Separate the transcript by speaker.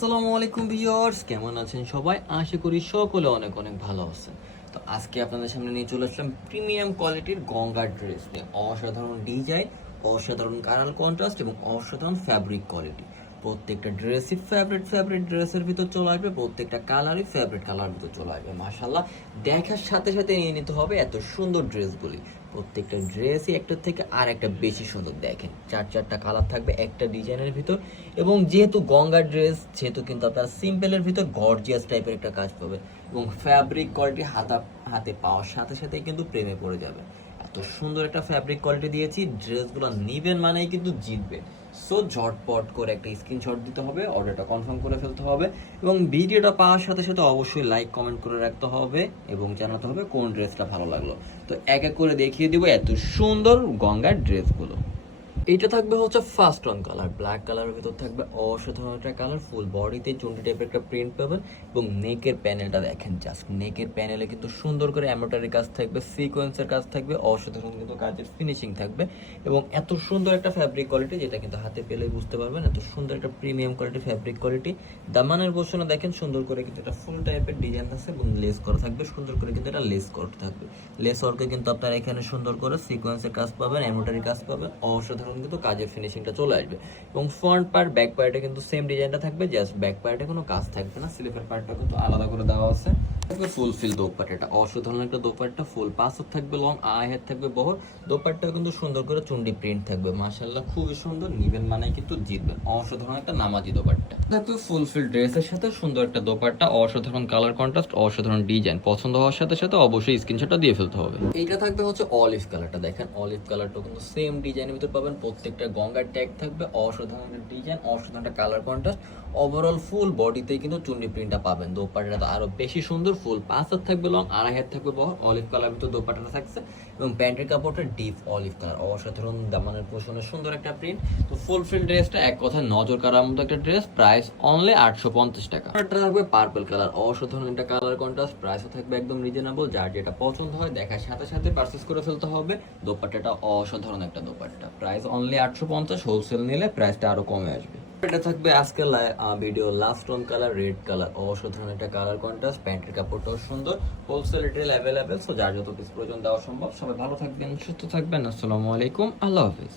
Speaker 1: আসসালামু আলাইকুম ভিউয়ার্স, কেমন আছেন সবাই? আশা করি সকলে অনেক অনেক ভালো আছেন। তো আজকে আপনাদের সামনে নিয়ে চলে আসলাম প্রিমিয়াম কোয়ালিটির গঙ্গার ড্রেস নিয়ে। অসাধারণ ডিজাইন, অসাধারণ কালার কন্ট্রাস্ট এবং অসাধারণ ফ্যাব্রিক কোয়ালিটি প্রত্যেকটা ড্রেসই ফেভারিট ফেভারিট ড্রেসের ভিতর চলে আসবে, প্রত্যেকটা কালারই ফেভারিট কালার ভিতর চলে আসবে মাশাল্লাহ দেখার সাথে সাথে নিয়ে নিতে হবে এত সুন্দর ড্রেসগুলি। প্রত্যেকটা ড্রেসই একটার থেকে আর একটা বেশি সুন্দর দেখেন। চার চারটা কালার থাকবে একটা ডিজাইনের ভিতর এবং যেহেতু গঙ্গা ড্রেস যেহেতু কিন্তু আপনারা সিম্পলের ভিতর গর্জিয়াস টাইপের একটা কাজ পাবে এবং ফ্যাব্রিক কোয়ালিটি হাতা হাতে পাওয়ার সাথে সাথে কিন্তু প্রেমে পড়ে যাবে এত সুন্দর একটা ফ্যাব্রিক কোয়ালিটি দিয়েছি ড্রেসগুলো নিবেন মানেই কিন্তু জিতবে। সো ঝটপট করে একটা স্ক্রিনশট দিতে হবে অর্ডারটা কনফার্ম করে ফেলতে হবে এবং ভিডিওটা পাওয়ার সাথে সাথে অবশ্যই লাইক কমেন্ট করে রাখতে হবে এবং জানাতে হবে কোন ড্রেসটা ভালো লাগল। তো এক এক করে দেখিয়ে দিব এত সুন্দর গঙ্গার ড্রেসগুলো এটা থাকবে হচ্ছে ফার্স্ট অন কালার ব্ল্যাক কালারের ভিতর থাকবে অসাধারণ একটা কালার ফুল বডিতে চুন্ডি টাইপের একটা প্রিন্ট পাবেন এবং নেকের প্যানেলটা দেখেন জাস্ট নেকের প্যানেলে কিন্তু সুন্দর করে এমব্রয়ডারি কাজ থাকবে সিকোয়েন্সের কাজ থাকবে, অসাধারণ কিন্তু কাজের ফিনিশিং থাকবে এবং এত সুন্দর একটা ফ্যাব্রিক কোয়ালিটি যেটা কিন্তু হাতে পেলে বুঝতে পারবেন, এত সুন্দর একটা প্রিমিয়াম কোয়ালিটি ফ্যাব্রিক কোয়ালিটি দামানের পোর্শনে দেখেন সুন্দর করে কিন্তু এটা ফুল টাইপের ডিজাইন আছে এবং লেস করা থাকবে, সুন্দর করে কিন্তু এটা লেস করা থাকবে। লেস ওয়ার্কে কিন্তু আপনারা এখানে সুন্দর করে সিকোয়েন্সের কাজ পাবেন এমব্রয়ডারি কাজ পাবেন, অসাধারণ কিন্তু কাজের ফিনিশিংটা চলে আসবে। এবং ফ্রন্ট পার্ট ব্যাক পার্টে কিন্তু সেম ডিজাইনটা থাকবে জাস্ট ব্যাক পার্টে কোনো কাজ থাকবে না স্লিপের পার্টটা কিন্তু আলাদা করে দেওয়া আছে। Full feel dupatta. অসাধারণ একটা দোপাট্টা ফুল পাঁচও থাকবে লং আই হেড থাকবে বহর। দোপাট্টা কিন্তু সুন্দর করে চুন্ডি প্রিন্ট থাকবে। মাসাল্লাহ খুবই সুন্দর, নিবেন মানে কিন্তু জিতবেন। অসাধারণ একটা নামাজি দোপাট্টা। থাকবে ফিল ড্রেসের সাথে সুন্দর একটা দোপাট্টা, অসাধারণ কালার কন্ট্রাস্ট অসাধারণ ডিজাইন পছন্দ হওয়ার সাথে সাথে অবশ্যই স্ক্রিনশটটা দিয়ে ফেলতে হবে। এইটা থাকবে হচ্ছে অলিভ কালারটা দেখেন অলিভ কালারটা কিন্তু সেম ডিজাইনের ভিতর পাবেন। প্রত্যেকটা গঙ্গার ট্যাগ থাকবে, অসাধারণ ডিজাইন অসাধারণ একটা কালার কন্ট্রাস্ট ওভারঅল ফুল বডিতে কিন্তু চুন্ডি প্রিন্টটা পাবেন। দোপাট্টাটা তো আরও বেশি সুন্দর ফুল পাঁচ হাত থাকবে লং আড়াই হাত থাকবে বহর অলিভ কালার ভিতর দোপাট্টাটা থাকছে এবং প্যান্টের কাপড়টা ডিপ অলিভ কালার অসাধারণ দামানের পোষণের সুন্দর একটা প্রিন্ট তো ফুল ফিল ড্রেসটা এক কথায় নজর কাড়ার মতো একটা ড্রেস। প্রাইস অনলি আটশো পঞ্চাশ টাকা। থাকবে পার্পল কালার অসাধারণ একটা কালার কন্ট্রাস্ট প্রাইসও থাকবে একদম রিজনেবল যার যেটা পছন্দ হয় দেখার সাথে সাথে পারচেস করে ফেলতে হবে। দোপাট্টাটা অসাধারণ একটা দোপাট্টা। প্রাইস অনলি আটশো পঞ্চাশ হোলসেল নিলে প্রাইসটা আরও কমে আসবে। এটা থাকবে video last on colour red colour অসাধারণ একটা কালার কন্ট্রাস্ট প্যান্টের কাপড়টাও সুন্দর হোলসেল রিটেল অ্যাভেলেবেল সো যার যত পিস প্রয়োজন দেওয়া সম্ভব, সবাই ভালো থাকবেন, সুস্থ থাকবেন, আসসালামু আলাইকুম, আল্লাহ হাফিজ।